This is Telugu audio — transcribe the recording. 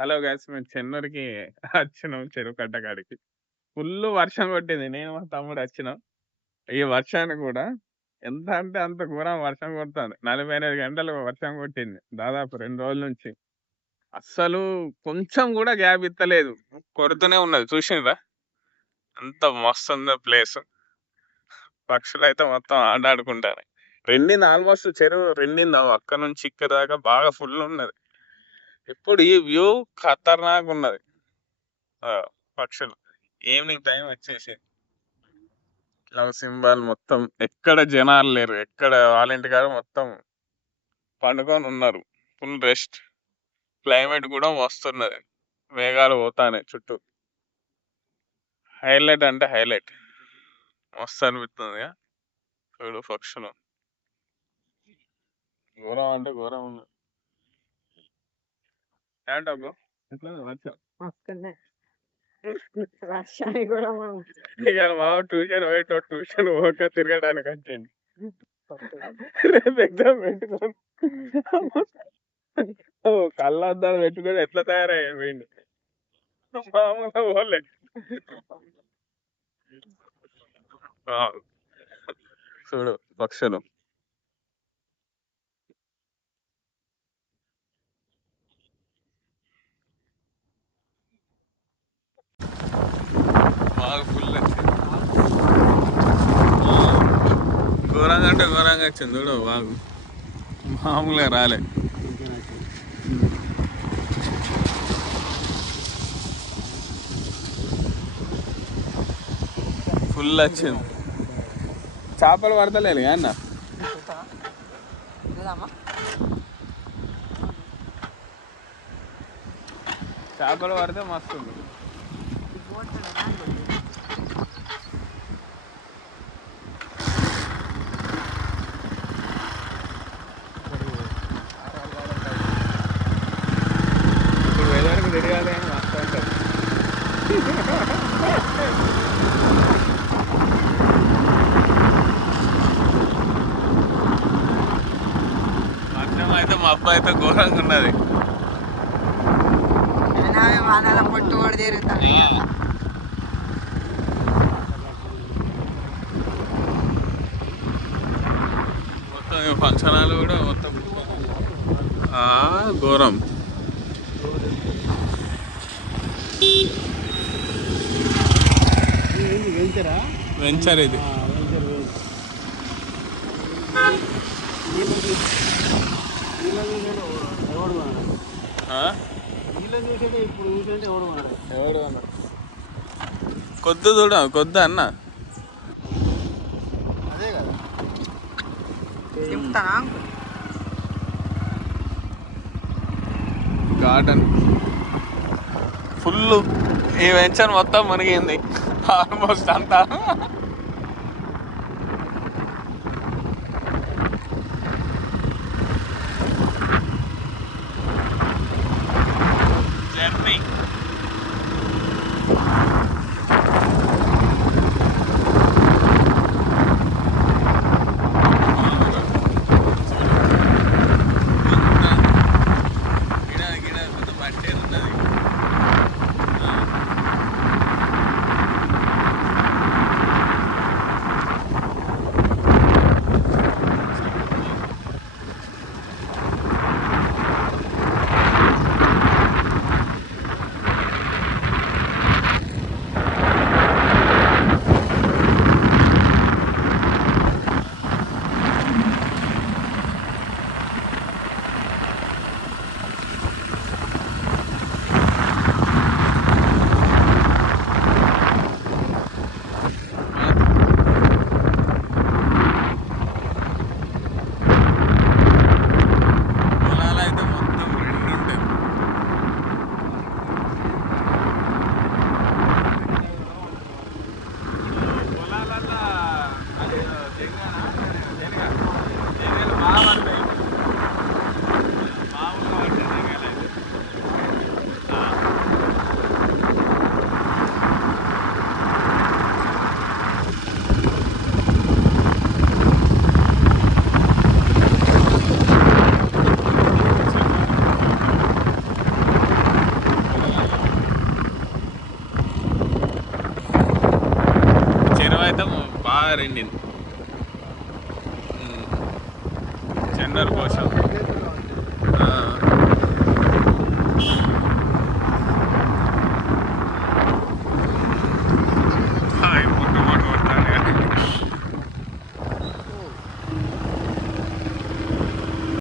హలో గైస్ మేము చెన్నూరుకి వచ్చినాం చెరువు కట్ట కాడికి. ఫుల్ వర్షం కొట్టింది. నేను మా తమ్ముడు వచ్చినాం. ఈ వర్షానికి కూడా ఎంత అంటే అంత ఘోరం వర్షం కొడుతుంది. 48 గంటలు వర్షం కొట్టింది. దాదాపు 2 రోజుల నుంచి. అస్సలు కొంచెం కూడా గ్యాప్ ఇత్తలేదు. కొడుతూనే ఉన్నది. చూసిండ్రా? అంత మస్తుందో ప్లేస్. పక్షులైతే మొత్తం ఆడాడుకుంటారు. రెండింది ఆల్మోస్ట్ చెరువు రెండింది. అక్కడ నుంచి ఇక్కడ దాకా బాగా ఫుల్ ఉన్నది. ఇప్పుడు ఈ వ్యూ ఖతర్నాక్ ఉన్నది. పక్షులు ఈవినింగ్ టైం వచ్చేసి లవ్ సింబల్ మొత్తం ఎక్కడ జనాలు లేరు. ఎక్కడ వాళ్ళ ఇంటి కాడ మొత్తం పండుకొని ఉన్నారు. Full rest. క్లైమేట్ కూడా వస్తున్నది. మేఘాలు పోతానే చుట్టూ. హైలైట్ అంటే హైలైట్. మస్తు అనిపిస్తుంది. చూడు పక్షులు ఘోరం అంటే ఘోరం ఉన్నది. ఏంటో ఎట్లా వచ్చా వర్షానికి కూడా ఇక మా ట్యూషన్ పోయేటో ట్యూషన్ పోక తిరగడానికి వచ్చింది. రేపు ఎగ్జామ్ పెట్టుకోండి. కళ్ళద్దాలు పెట్టుకొని ఎట్లా తయారయ్యాడు మామూలుగా పోలే. చూడు పక్షులు బాగా ఫుల్ వచ్చింది. ఘోరంగా అంటే ఘోరంగా వచ్చింది. చూడు బాగు మామూలుగా రాలే. ఫుల్ వచ్చింది. చేపలు పడతలేదు అన్న. చేపలు పడితే మస్తు ఉంది. ఇప్పుడు వెదర్కి తిరగాలి అని మస్తు ఉంటుంది. వర్షం అయితే మా అబ్బాయి అయితే ఘోరంగా ఉన్నది. పొట్టు కూడా తిరుగుతాను. మొత్తం ఫంక్షన్ హాల్ కూడా మొత్తం ఘోరం. వెంచర్ ఇది. కొద్ది చూడ కొద్ది అన్న. అదే కదా చెప్తానా గార్డెన్ ఫుల్. ఈ వెంచర్ మొత్తం మునిగింది ఆల్మోస్ట్ అంతా. జర్నీ పట్టే ఉన్నది. పంట బాగా రెండింది. జనరల్ కోసం